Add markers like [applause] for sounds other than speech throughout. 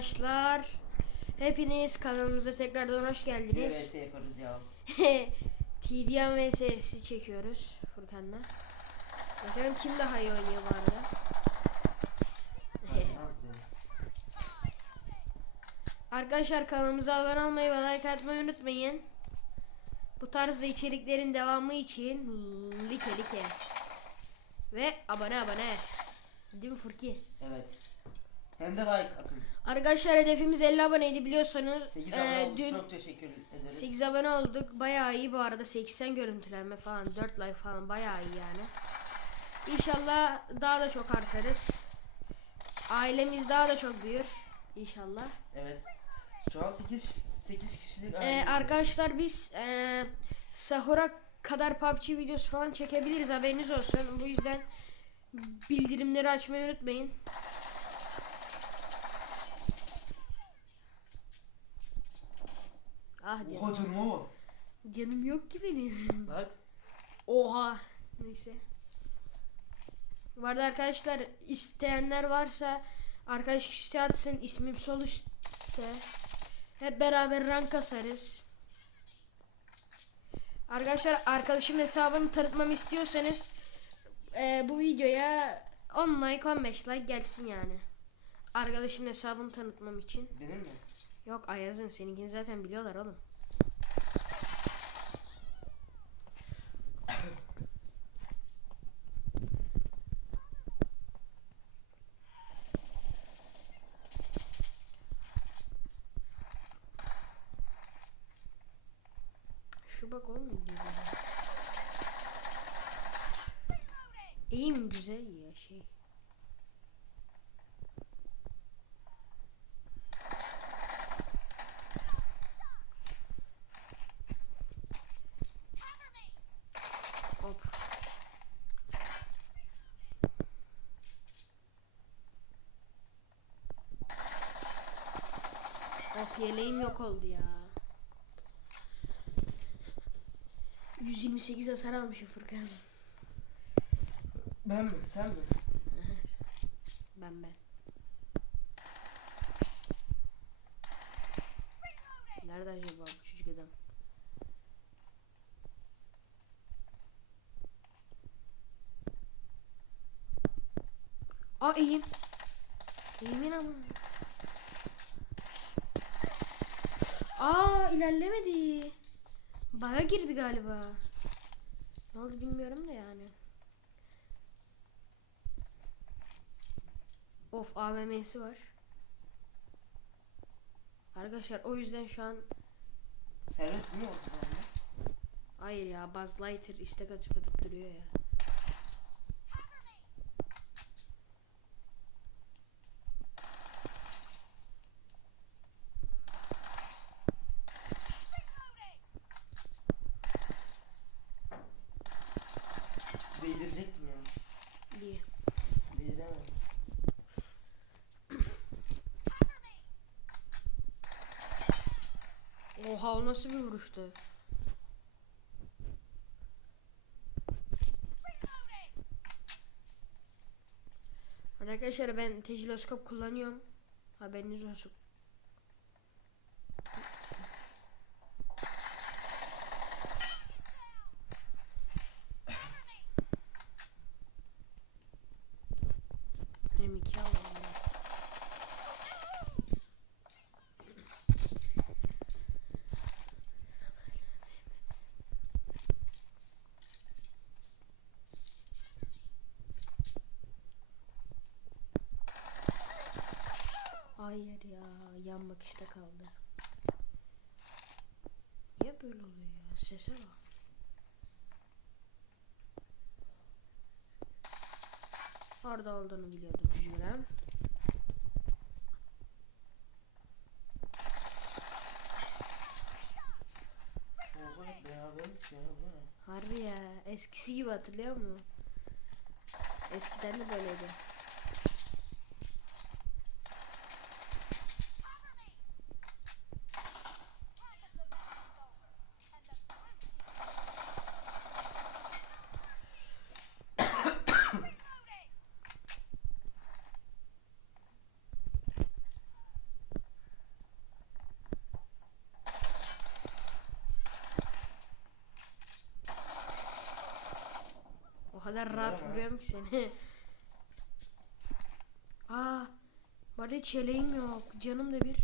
Arkadaşlar hepiniz kanalımıza tekrardan hoş geldiniz. Evet yaparız ya. [laughs] TDM vs'si çekiyoruz Furkan'la. Bakalım kim daha iyi oynuyor bu arada. Arkadaşlar kanalımıza abone olmayı ve like atmayı unutmayın. Bu tarzda içeriklerin devamı için like like. Ve abone abone. Değil mi Furki? Evet. Hem de like atın. Arkadaşlar hedefimiz 50 aboneydi biliyorsanız. 8 Ee, abone oldu. dün Çok teşekkür ederiz. 8 abone olduk. Bayağı iyi bu arada. 80 görüntülenme falan. 4 like falan bayağı iyi yani. İnşallah daha da çok artarız. Ailemiz daha da çok büyür. İnşallah. Evet. Şu an 8 8 kişilik Ee, aileyiz. arkadaşlar biz ee, sahura kadar PUBG videosu falan çekebiliriz haberiniz olsun. Bu yüzden bildirimleri açmayı unutmayın. Oha canım. canıma bak. Canım yok ki benim. Bak. Oha. Neyse. Bu arada arkadaşlar isteyenler varsa arkadaş kişi atsın ismim sol üstte. Hep beraber rank kasarız. Arkadaşlar arkadaşım hesabını tanıtmamı istiyorsanız e, bu videoya 10 like 15 like gelsin yani. Arkadaşım hesabını tanıtmam için. Benim mi? Yok Ayaz'ın seninkini zaten biliyorlar oğlum. Şu bak oğlum diyor. İyiyim güzel ya şey. Hop. Of yeleğim yok oldu ya. 128 hasar almışım Furkan. Ben mi? Sen mi? Ben ben. Nerede acaba bu çocuk adam? Aa iyiyim. İyiyim ama. Aa ilerlemedi. Baga girdi galiba. Ne oldu bilmiyorum da yani. Of AVM'si var. Arkadaşlar o yüzden şu an Servis değil mi ortada? hayır ya Buzz Lightyear istek atıp atıp duruyor ya. Değdirecektim ya. diye. Değdiremedim. Oha o nasıl bir vuruştu? Arkadaşlar ben tejiloskop kullanıyorum. Haberiniz olsun. M2 alalım. Hayır ya yan bakışta kaldı. Niye böyle oluyor ya? Sese bak. Orada olduğunu biliyordum cümlem. Harbi ya. Eskisi gibi hatırlıyor musun? Eskiden de böyleydi. Kadar rahat vuruyorum ki seni. [laughs] Aa, hiç yeleğim yok. Canım da bir.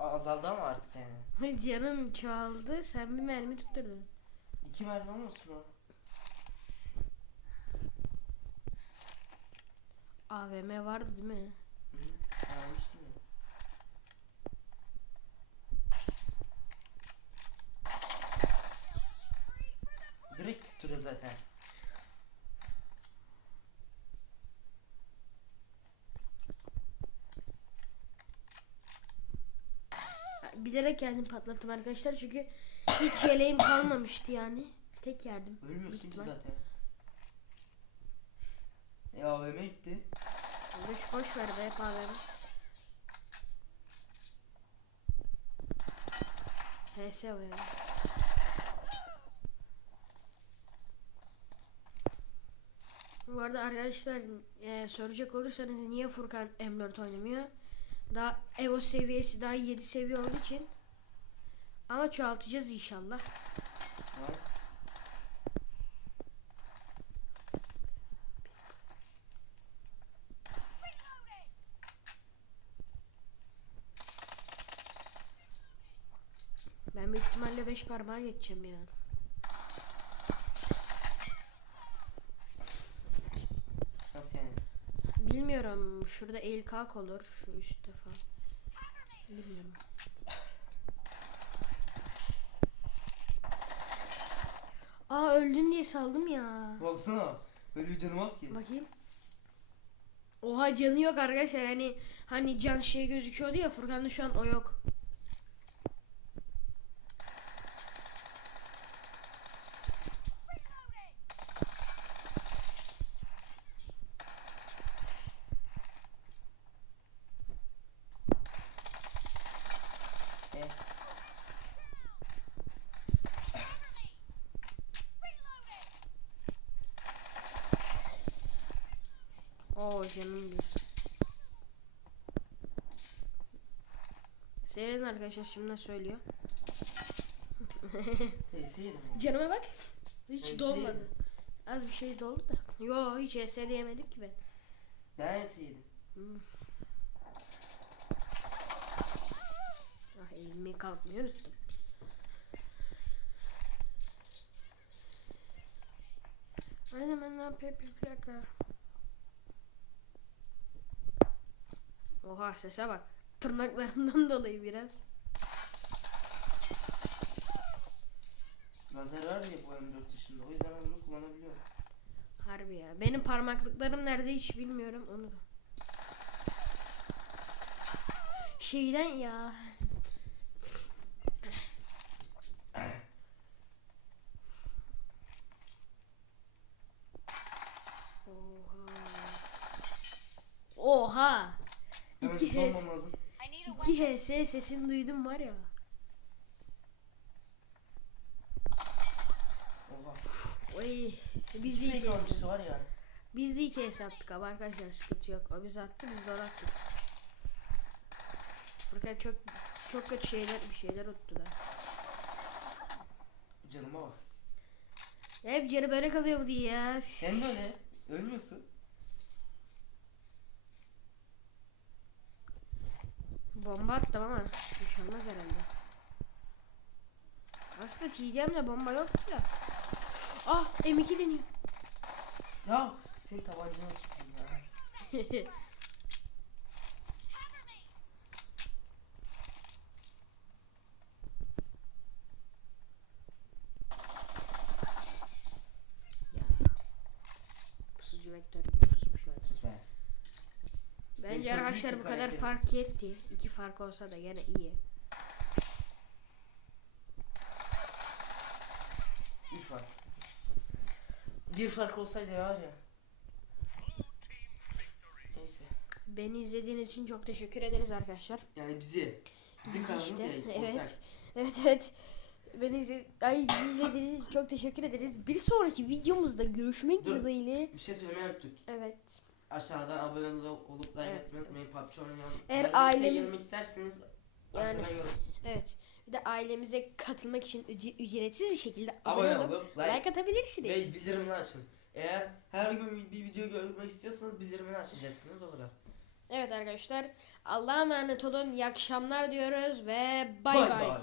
Azaldı ama artık yani. [laughs] Canım çoğaldı. Sen bir mermi tutturdun. İki mermi olmasın o? AVM vardı değil mi? Bilerek kendim patlattım arkadaşlar çünkü hiç yeleğim kalmamıştı yani. Tek yerdim. Ölmüyorsun ki zaten. E AVM gitti. Boş boş ver be hep AVM. HS o ya. Bu arada arkadaşlar e, soracak olursanız niye Furkan M4 oynamıyor? Daha Evo seviyesi daha 7 seviye olduğu için. Ama çoğaltacağız inşallah. Ben büyük ihtimalle 5 parmağa geçeceğim ya. Nasıl yani? Bilmiyorum. Şurada eğil kalk olur. Şu üstte falan. Bilmiyorum. Aa öldün diye saldım ya. Baksana. Öyle bir canım az ki. Bakayım. Oha canı yok arkadaşlar. Hani hani can şey gözüküyordu ya Furkan'da şu an o yok. E, Oo canım bir. Seyredin arkadaşlar şimdi söylüyor. [laughs] Canıma bak. Hiç Neyse. dolmadı. Az bir şey doldu da. Yo hiç ESD yemedim ki ben. Ben yedim. Ah elimi kalkmayı unuttum. Hadi ben ne yapayım bir plaka. Oha sese bak. Tırnaklarımdan [laughs] dolayı biraz. Lazer var ya bu M4 dışında. O yüzden bunu kullanabiliyorum. Harbi ya. Benim parmaklıklarım nerede hiç bilmiyorum onu. Şeyden ya. Oha. Oha. Hemen İki hızlı HS, olmam lazım. iki HS sesini duydum var ya. Oy. Biz de iki öncesi var ya. Biz de iki HS attık ama arkadaşlar sıkıntı yok. O bizi attı biz de onu attık. Furkan çok çok kötü şeyler bir şeyler unuttu da. Canıma bak. Ya hep canı böyle kalıyor bu diye ya. Sen de öyle. Ölmüyorsun. Bomba attım ama hiç olmaz herhalde. Aslında TDM'de bomba yoktu da. Ah M2 deniyor. Ya senin tabancana sokayım ya. [laughs] Pusucu vektör gibi pusmuş orada. Sus be. Bence Vektör arkadaşlar bu kadar fark etti. İki fark olsa da gene iyi. Üç var. Bir fark olsaydı var ya. Neyse. Beni izlediğiniz için çok teşekkür ederiz arkadaşlar. Yani bizi. Bizim Biz kanalımız işte, ya. evet. Evet evet. Beni izle Ay bizi izlediğiniz için çok teşekkür ederiz. Bir sonraki videomuzda görüşmek Dur. dileğiyle. Bir şey söylemeyi unuttuk. Evet. Aşağıdan abone ol- olup like Evet. atmayı unutmayın. PUBG oynayan. Eğer ailemiz- gelmek isterseniz Yani- yorum. Evet. Bir de ailemize katılmak için üc- ücretsiz bir şekilde abone, Abone olup olup like, like atabilirsiniz. ve bildirimini açın. Eğer her gün bir video görmek istiyorsanız bildirimini açacaksınız o kadar. Evet arkadaşlar. Allah'a emanet olun. İyi akşamlar diyoruz ve bay Bye bay. bye.